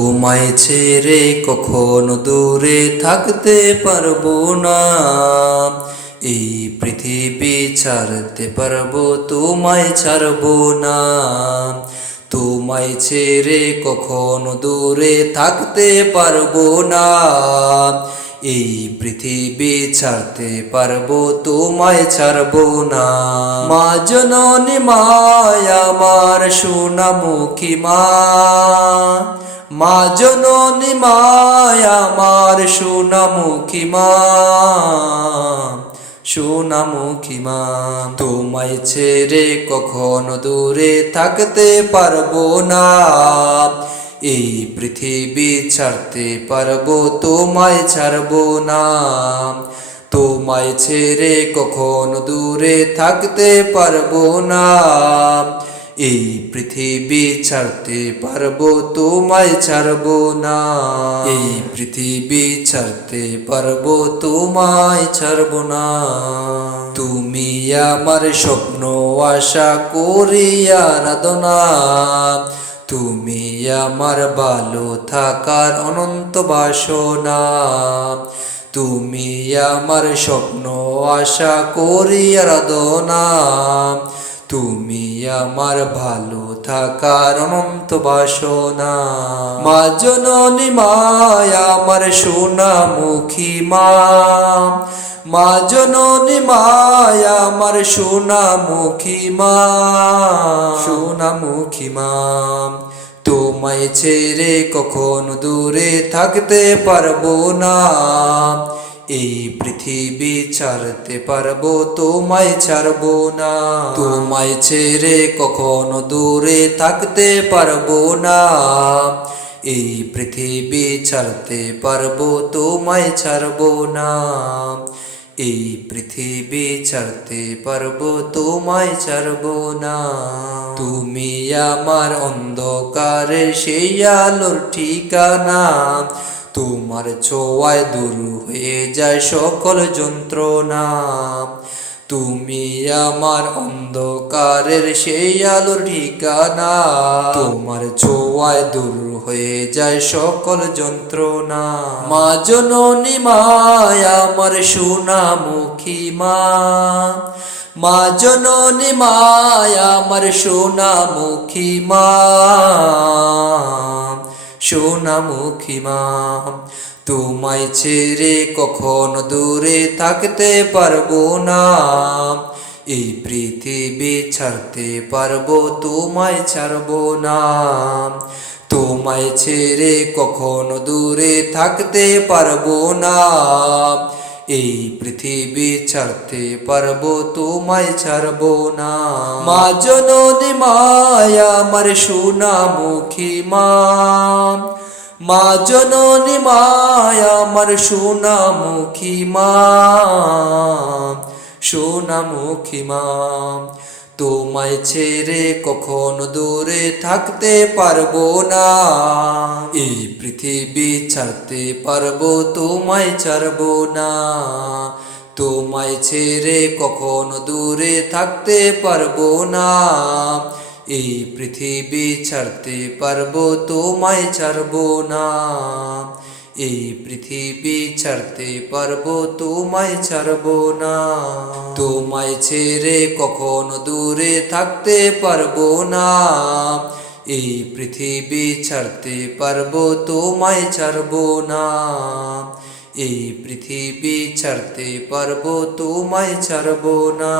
তোমায় ছেড়ে কখনো দূরে থাকতে পারবো না, এই পৃথিবী ছাড়তে পারবো তোমায় ছাড়বো না। তোমায় ছেড়ে কখনো দূরে থাকতে পারবো না, এই পৃথিবী ছাড়তে পারবো তোমায় ছাড়বো না। মা জননী মায় আমার সোনামুখী মা, মা জননী মায় আমার সোনামুখী মা, সোনামুখী মা। তোমায় ছেড়ে কখনো দূরে থাকতে পারবো না, এই পৃথিবী ছাড়তে পারবো তোমায় ছাড়বো না। তোমায় ছেড়ে কখনো দূরে থাকতে পারবো না, এই পৃথিবী ছাড়তে পারবো তোমায় ছাড়বো না। এই পৃথিবী ছাড়তে পারবো তোমায় ছাড়বো না। তুমি আমার স্বপ্ন আশা করি আরাধনা, তুমি আমার ভালো থাকার অনন্ত বাসনা। তুমি আমার স্বপ্ন আশা করি আরাধনা, তুমি আমার ভালো থাকার অনন্ত বাসনা। মা জননী মায় আমার সোনামুখী মা, মা জননী মায় আমার সোনামুখী মা, সোনামুখী মা। তোমায় ছেড়ে কখনো দূরে থাকতে পারবো না, এই পৃথিবী ছাড়তে পারবো তোমায় ছাড়বো না। তোমায় ছেড়ে কখনো দূরে থাকতে পারবো না, এই পৃথিবী ছাড়তে পারবো তোমায় ছাড়বো না। এই পৃথিবী ছাড়তে পারবো তোমায় ছাড়বো না। তুমি আমার অন্ধকারের সেই আলোর ঠিকানা, তোমার ছোঁয়ায় দূর হয়ে যায় সকল যন্ত্রণা। তুমি আমার অন্ধকারের সেই আলোর ঠিকানা, তোমার ছোঁয়ায় দূর হয়ে যায় সকল যন্ত্রণা। মা জননী মায় আমার সোনামুখী মা, মা জননী মায় আমার সোনামুখী মা, সোনামুখী মা। তোমায় ছেড়ে কখনো দূরে থাকতে পারবো না, এই পৃথিবী ছাড়তে পারবো তোমায় ছাড়বো না। তোমায় ছেড়ে কখনো দূরে থাকতে পারবো না, এই পৃথিবী ছাড়তে পারবো তোমায় ছাড়বো না। মা জননী মায় আমার সোনামুখী মা, মা জননী মায় আমার সোনামুখী মা, সোনামুখী মা। তোমায় ছেড়ে কখনো দূরে থাকতে পারবো না, এই পৃথিবী ছাড়তে পারবো তোমায় ছাড়বো না। তোমায় ছেড়ে কখনো দূরে থাকতে পারবো না, এই পৃথিবী ছাড়তে পারবো তোমায় ছাড়বো না। এই পৃথিবী ছাড়তে পারবো তোমায় ছাড়বো না। তোমায় ছেড়ে কখনো দূরে থাকতে পারবো না, এই পৃথিবী ছাড়তে পারবো তোমায় ছাড়বো না। এই পৃথিবী ছাড়তে পারবো তোমায় ছাড়বো না।